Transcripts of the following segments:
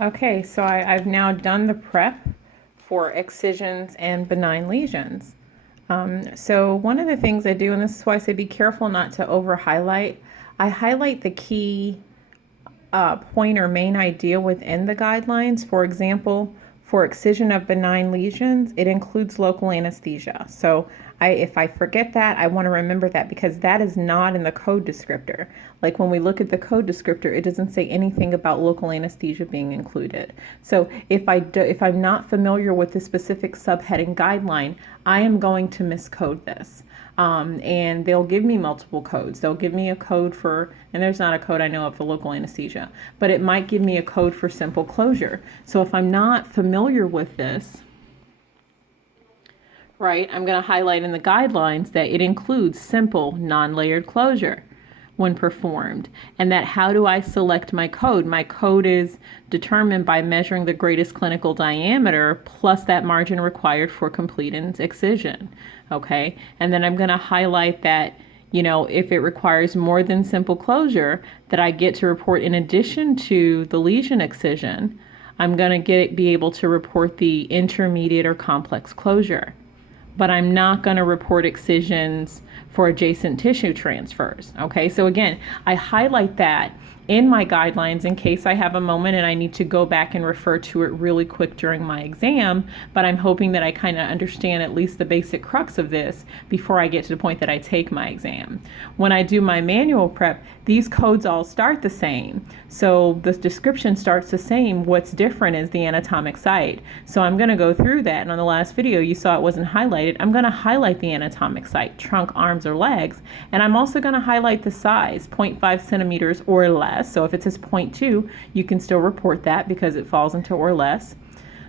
Okay, so I've now done the prep for excisions and benign lesions. So one of the things I do, and this is why I say be careful not to over highlight, I highlight the key point or main idea within the guidelines. For example, for excision of benign lesions, it includes local anesthesia. So if I forget that, I want to remember that because that is not in the code descriptor. Like when we look at the code descriptor, it doesn't say anything about local anesthesia being included. So if I'm not familiar with the specific subheading guideline, I am going to miscode this. And they'll give me multiple codes. They'll give me a code for, and there's not a code I know of for local anesthesia, but it might give me a code for simple closure. So if I'm not familiar with this, right, I'm going to highlight in the guidelines that it includes simple non-layered closure when performed, and that how do I select my code? My code is determined by measuring the greatest clinical diameter plus that margin required for complete excision. Okay, and then I'm going to highlight that, you know, if it requires more than simple closure, that I get to report in addition to the lesion excision, I'm going to be able to report the intermediate or complex closure. But I'm not going to report excisions for adjacent tissue transfers. Okay, so again, I highlight that in my guidelines in case I have a moment and I need to go back and refer to it really quick during my exam, but I'm hoping that I kind of understand at least the basic crux of this before I get to the point that I take my exam. When I do my manual prep, these codes all start the same. So the description starts the same. What's different is the anatomic site. So I'm going to go through that, and on the last video you saw it wasn't highlighted. I'm going to highlight the anatomic site, trunk, arms, or legs, and I'm also going to highlight the size, 0.5 centimeters or less. So if it says 0.2, you can still report that because it falls into or less.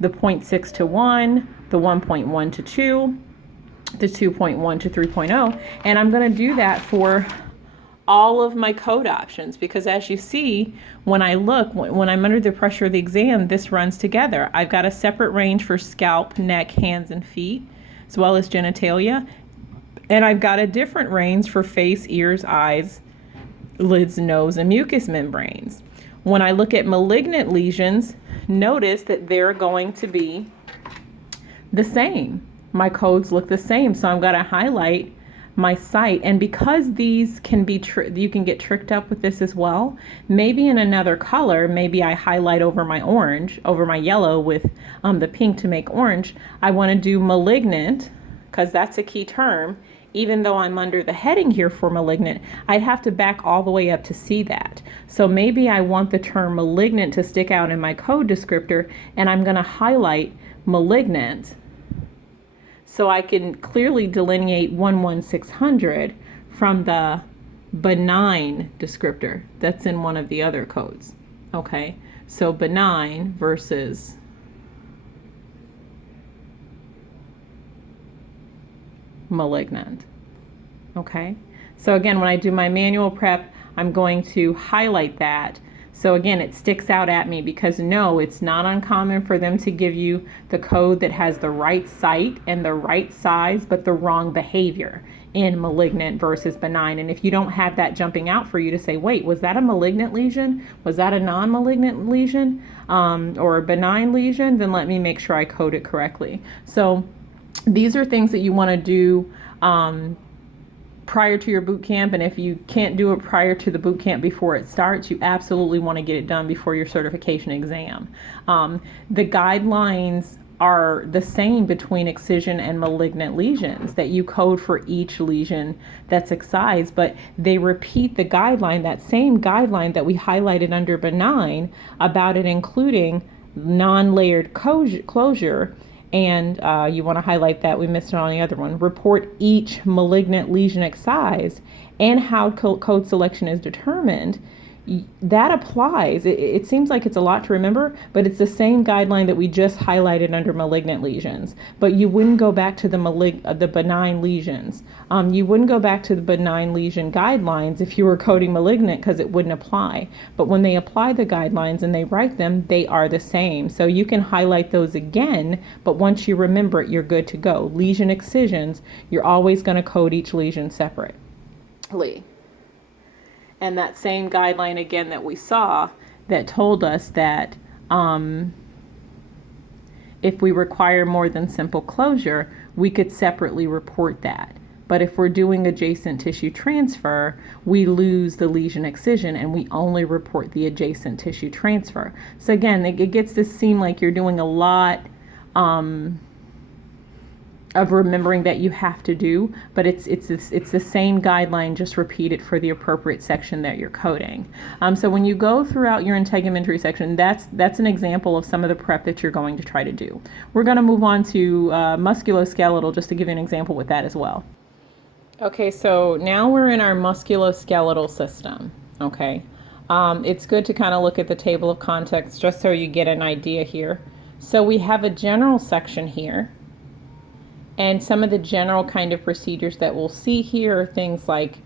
The 0.6 to 1, the 1.1 to 2, the 2.1 to 3.0, and I'm going to do that for all of my code options because as you see, when I look, when I'm under the pressure of the exam, this runs together. I've got a separate range for scalp, neck, hands, and feet, as well as genitalia, and I've got a different range for face, ears, eyes, lids, nose, and mucous membranes. When I look at malignant lesions, notice that they're going to be the same. My codes look the same, so I'm going to highlight my site, and because these can be you can get tricked up with this as well, maybe in another color, maybe I highlight over my orange, over my yellow with the pink to make orange. I want to do malignant because that's a key term. Even though I'm under the heading here for malignant, I'd have to back all the way up to see that. So maybe I want the term malignant to stick out in my code descriptor, and I'm going to highlight malignant so I can clearly delineate 11600 from the benign descriptor that's in one of the other codes. Okay, so benign versus malignant. Okay, so again, when I do my manual prep, I'm going to highlight that. So again, it sticks out at me because no, it's not uncommon for them to give you the code that has the right site and the right size, but the wrong behavior in malignant versus benign. And if you don't have that jumping out for you to say, wait, was that a malignant lesion? Was that a non-malignant lesion or a benign lesion? Then let me make sure I code it correctly. So these are things that you want to do prior to your boot camp, and if you can't do it prior to the boot camp before it starts, you absolutely want to get it done before your certification exam. The guidelines are the same between excision and malignant lesions, that you code for each lesion that's excised, but they repeat the guideline, that same guideline that we highlighted under benign, about it including non-layered closure. And you want to highlight that, we missed it on the other one. Report each malignant lesion excised and how code selection is determined. That applies. It seems like it's a lot to remember, but it's the same guideline that we just highlighted under malignant lesions. But you wouldn't go back to the benign lesions. You wouldn't go back to the benign lesion guidelines if you were coding malignant because it wouldn't apply. But when they apply the guidelines and they write them, they are the same. So you can highlight those again, but once you remember it, you're good to go. Lesion excisions, you're always going to code each lesion separately. And that same guideline again that we saw that told us that If we require more than simple closure, we could separately report that. But if we're doing adjacent tissue transfer, we lose the lesion excision and we only report the adjacent tissue transfer. So again, it gets to seem like you're doing a lot of remembering that you have to do, but it's the same guideline, just repeated for the appropriate section that you're coding. So when you go throughout your integumentary section, that's an example of some of the prep that you're going to try to do. We're going to move on to musculoskeletal, just to give you an example with that as well. Okay, so now we're in our musculoskeletal system, okay? It's good to kind of look at the table of contents just so you get an idea here. So we have a general section here, and some of the general kind of procedures that we'll see here are things like,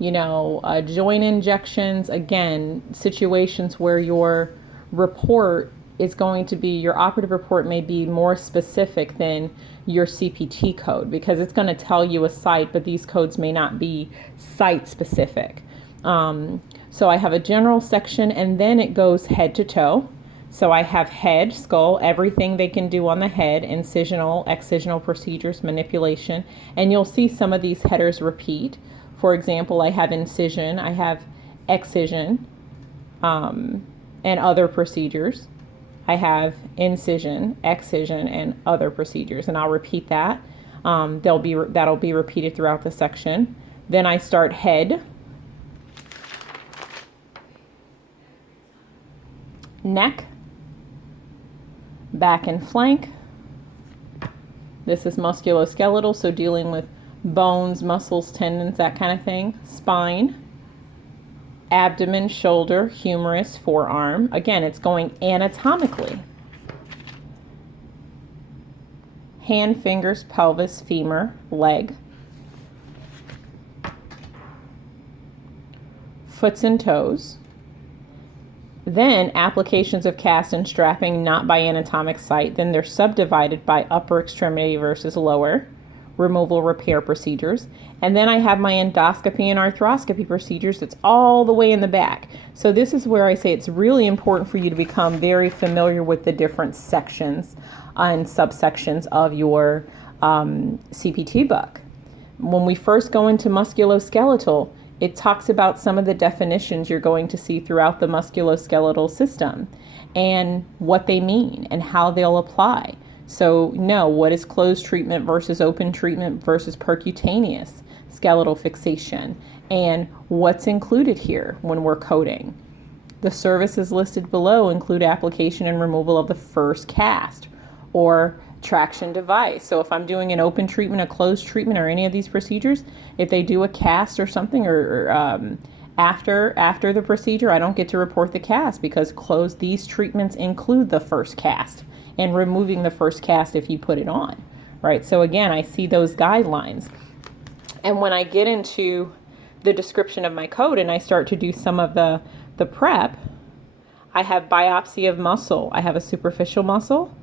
joint injections, again, situations where your report is going to be, your operative report may be more specific than your CPT code, because it's going to tell you a site, but these codes may not be site specific. So I have a general section, and then it goes head to toe. So I have head, skull, everything they can do on the head, incisional, excisional procedures, manipulation, and you'll see some of these headers repeat. For example, I have incision, I have excision, and other procedures. I have incision, excision, and other procedures, and I'll repeat that. That'll be repeated throughout the section. Then I start head, neck, back and flank. This is musculoskeletal, so dealing with bones, muscles, tendons, that kind of thing. Spine, abdomen, shoulder, humerus, forearm. Again, it's going anatomically. Hand, fingers, pelvis, femur, leg. Foots and toes. Then applications of cast and strapping, not by anatomic site. Then they're subdivided by upper extremity versus lower. Removal, repair procedures. And then I have my endoscopy and arthroscopy procedures. That's all the way in the back. So this is where I say it's really important for you to become very familiar with the different sections and subsections of your CPT book. When we first go into musculoskeletal, it talks about some of the definitions you're going to see throughout the musculoskeletal system and what they mean and how they'll apply. So what is closed treatment versus open treatment versus percutaneous skeletal fixation, and what's included here when we're coding. The services listed below include application and removal of the first cast or traction device. So if I'm doing an open treatment, a closed treatment, or any of these procedures, if they do a cast or something, or after the procedure, I don't get to report the cast, because these treatments include the first cast and removing the first cast if you put it on, right? So again, I see those guidelines. And when I get into the description of my code and I start to do some of the prep, I have biopsy of muscle. I have a superficial muscle.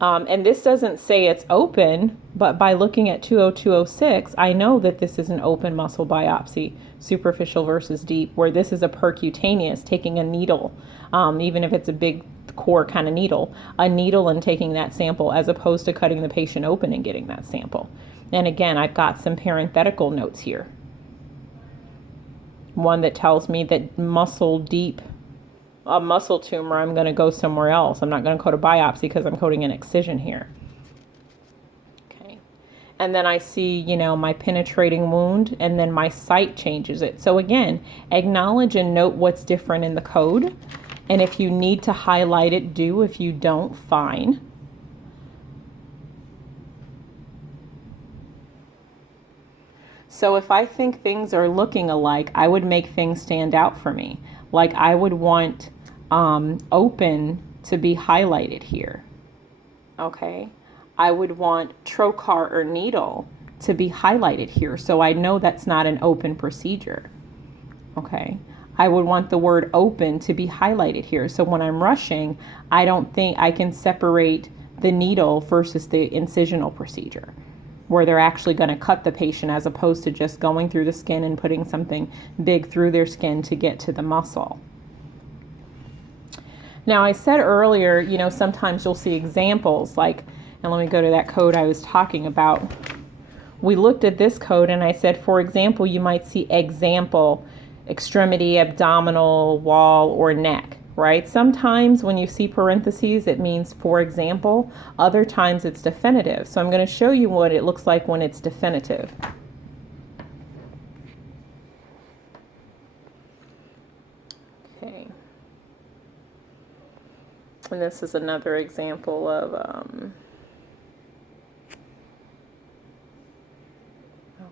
And this doesn't say it's open, but by looking at 20206, I know that this is an open muscle biopsy, superficial versus deep, where this is a percutaneous, taking a needle, even if it's a big core kind of needle, a needle, and taking that sample, as opposed to cutting the patient open and getting that sample. And again, I've got some parenthetical notes here. One that tells me that muscle deep, a muscle tumor, I'm going to go somewhere else. I'm not going to code a biopsy because I'm coding an excision here. Okay. And then I see, my penetrating wound, and then my site changes it. So again, acknowledge and note what's different in the code. And if you need to highlight it, do. If you don't, fine. So if I think things are looking alike, I would make things stand out for me. Like I would want open to be highlighted here. Okay. I would want trocar or needle to be highlighted here, so I know that's not an open procedure. Okay. I would want the word open to be highlighted here, so when I'm rushing, I don't think I can separate the needle versus the incisional procedure, where they're actually going to cut the patient, as opposed to just going through the skin and putting something big through their skin to get to the muscle. Now, I said earlier, you know, sometimes you'll see examples like, and let me go to that code I was talking about. We looked at this code and I said, for example, you might see example, extremity, abdominal, wall, or neck, right? Sometimes when you see parentheses, it means for example. Other times it's definitive. So I'm going to show you what it looks like when it's definitive. Okay. And this is another example of,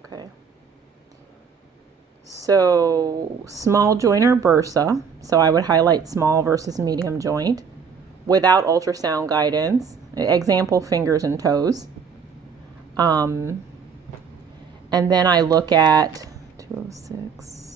okay. So small joint or bursa. So I would highlight small versus medium joint without ultrasound guidance. Example, fingers and toes. And then I look at 206.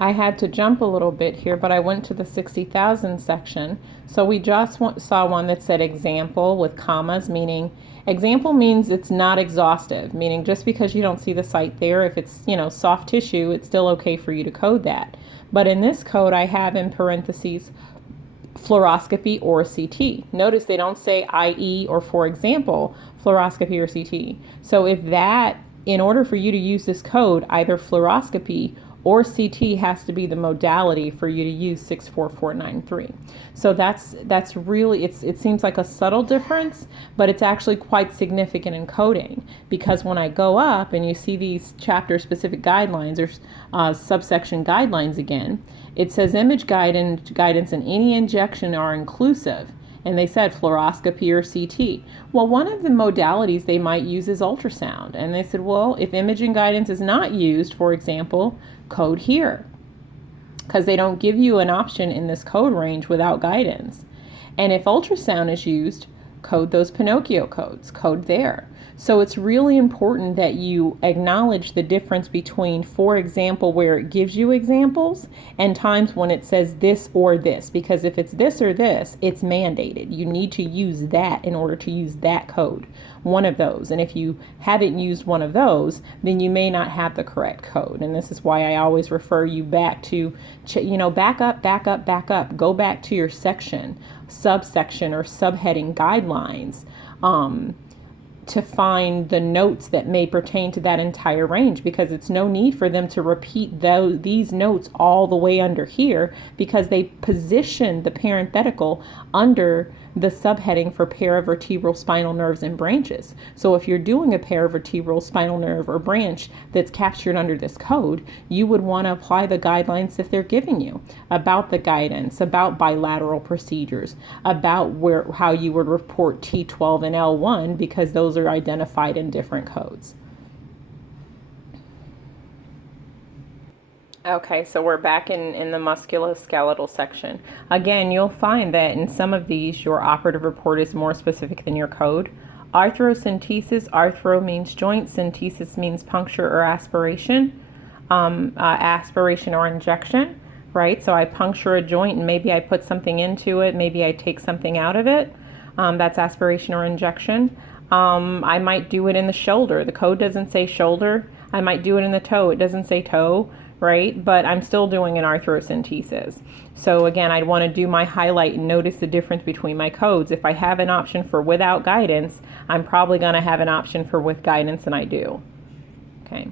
I had to jump a little bit here, but I went to the 60,000 section. So we just saw one that said example with commas, meaning example means it's not exhaustive, meaning just because you don't see the site there, if it's, you know, soft tissue, it's still okay for you to code that. But in this code, I have in parentheses fluoroscopy or CT. Notice they don't say IE or, for example, fluoroscopy or CT. So if that, in order for you to use this code, either fluoroscopy or CT has to be the modality for you to use 64493. So that's really, it seems like a subtle difference, but it's actually quite significant in coding, because when I go up and you see these chapter specific guidelines or subsection guidelines again, it says image guidance and any injection are inclusive. And they said fluoroscopy or CT. Well, one of the modalities they might use is ultrasound. And they said, well, if imaging guidance is not used, for example, code here. Because they don't give you an option in this code range without guidance. And if ultrasound is used, code those Pinocchio codes, code there. So it's really important that you acknowledge the difference between, for example, where it gives you examples and times when it says this or this, because if it's this or this, it's mandated. You need to use that in order to use that code, one of those. And if you haven't used one of those, then you may not have the correct code. And this is why I always refer you back to, back up, go back to your section, subsection or subheading guidelines, to find the notes that may pertain to that entire range, because it's no need for them to repeat these notes all the way under here, because they position the parenthetical under the subheading for paravertebral spinal nerves and branches. So if you're doing a paravertebral spinal nerve or branch that's captured under this code, you would want to apply the guidelines that they're giving you about the guidance, about bilateral procedures, about how you would report T12 and L1, because those are identified in different codes. Okay, so we're back in the musculoskeletal section. Again, you'll find that in some of these, your operative report is more specific than your code. Arthrocentesis, arthro means joint, centesis means puncture or aspiration, aspiration or injection, right? So I puncture a joint and maybe I put something into it, maybe I take something out of it. That's aspiration or injection. I might do it in the shoulder. The code doesn't say shoulder. I might do it in the toe. It doesn't say toe, right? But I'm still doing an arthrocentesis. So again, I'd want to do my highlight and notice the difference between my codes. If I have an option for without guidance, I'm probably going to have an option for with guidance, and I do. Okay.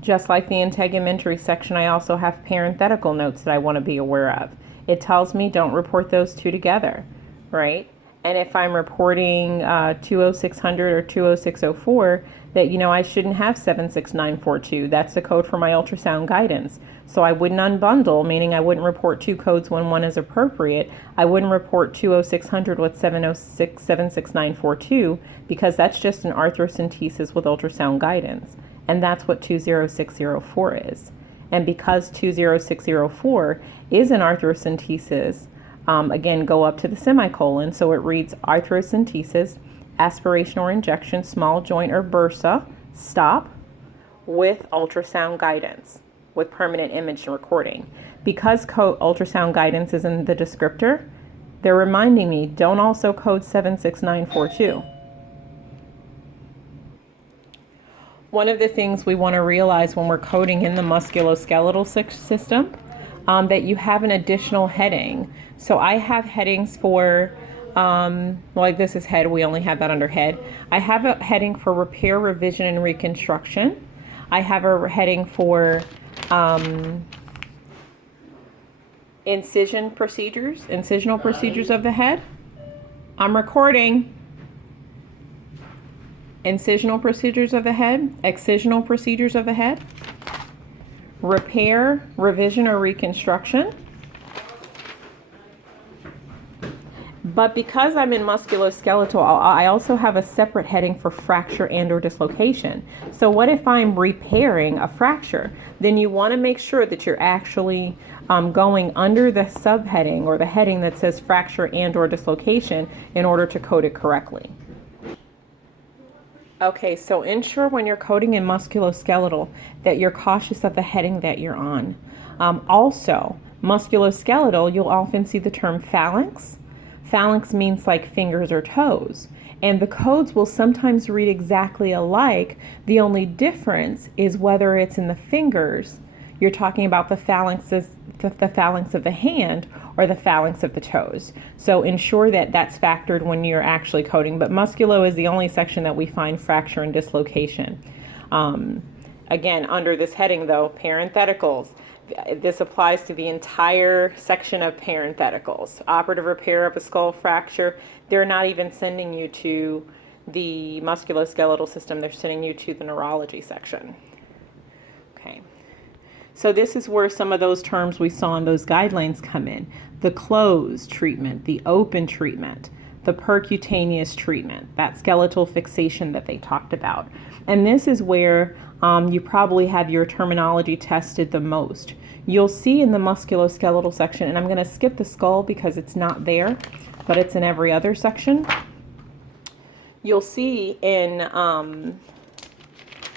Just like the integumentary section, I also have parenthetical notes that I want to be aware of. It tells me don't report those two together, right? And if I'm reporting 20600 or 20604, that, I shouldn't have 76942. That's the code for my ultrasound guidance. So I wouldn't unbundle, meaning I wouldn't report two codes when one is appropriate. I wouldn't report 20600 with 76942, because that's just an arthrocentesis with ultrasound guidance. And that's what 20604 is. And because 20604 is an arthrocentesis, again, go up to the semicolon. So it reads arthrocentesis, aspiration or injection, small joint or bursa, stop, with ultrasound guidance, with permanent image recording. Because ultrasound guidance is in the descriptor, they're reminding me, don't also code 76942. One of the things we want to realize when we're coding in the musculoskeletal system, that you have an additional heading. So I have headings for, like this is head, we only have that under head. I have a heading for repair, revision, and reconstruction. I have a heading for incisional procedures of the head. I'm recording. Incisional procedures of the head, excisional procedures of the head, repair, revision, or reconstruction. But because I'm in musculoskeletal, I also have a separate heading for fracture and or dislocation. So what if I'm repairing a fracture? Then you want to make sure that you're actually going under the subheading or the heading that says fracture and or dislocation in order to code it correctly. Okay, so ensure when you're coding in musculoskeletal that you're cautious of the heading that you're on. Also, musculoskeletal, you'll often see the term phalanx. Phalanx means like fingers or toes. And the codes will sometimes read exactly alike. The only difference is whether it's in the fingers, you're talking about the phalanx of the hand or the phalanx of the toes. So ensure that that's factored when you're actually coding. But musculo is the only section that we find fracture and dislocation. Again, under this heading though, parentheticals. This applies to the entire section of parentheticals. Operative repair of a skull fracture. They're not even sending you to the musculoskeletal system. They're sending you to the neurology section. Okay. So this is where some of those terms we saw in those guidelines come in. The closed treatment, the open treatment, the percutaneous treatment, that skeletal fixation that they talked about. And this is where you probably have your terminology tested the most. You'll see in the musculoskeletal section, and I'm going to skip the skull because it's not there, but it's in every other section. You'll see in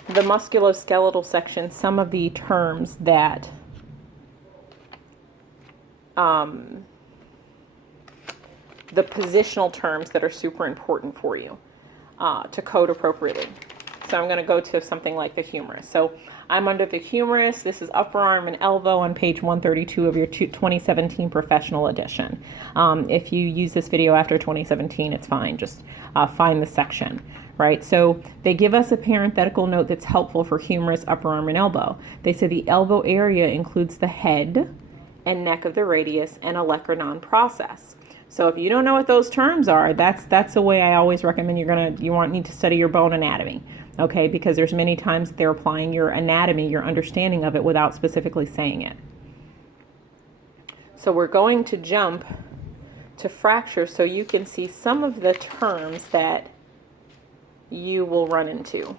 the musculoskeletal section some of the terms that the positional terms that are super important for you to code appropriately. So I'm going to go to something like the humorous. So I'm under the humorous. This is upper arm and elbow on page 132 of your 2017 professional edition. If you use this video after 2017, it's fine. Just find the section. Right, so they give us a parenthetical note that's helpful for humorous upper arm and elbow. They say the elbow area includes the head and neck of the radius and olecranon process. So if you don't know what those terms are, that's the way I always recommend you need to study your bone anatomy. Okay, because there's many times that they're applying your anatomy, your understanding of it without specifically saying it. So we're going to jump to fracture so you can see some of the terms that you will run into.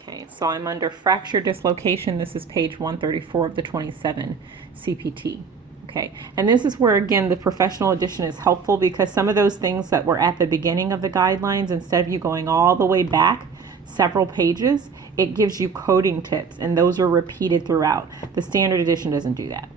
Okay, so I'm under fracture dislocation. This is page 134 of the 27 CPT. Okay, and this is where, again, the professional edition is helpful because some of those things that were at the beginning of the guidelines, instead of you going all the way back several pages, it gives you coding tips, and those are repeated throughout. The standard edition doesn't do that.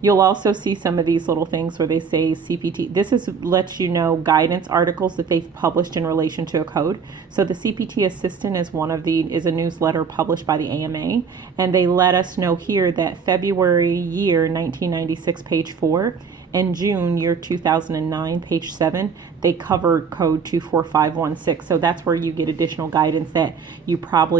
You'll also see some of these little things where they say CPT. This lets you know guidance articles that they've published in relation to a code. So the CPT Assistant is is a newsletter published by the AMA, and they let us know here that February year 1996, page 4, and June year 2009, page 7, they cover code 24516. So that's where you get additional guidance that you probably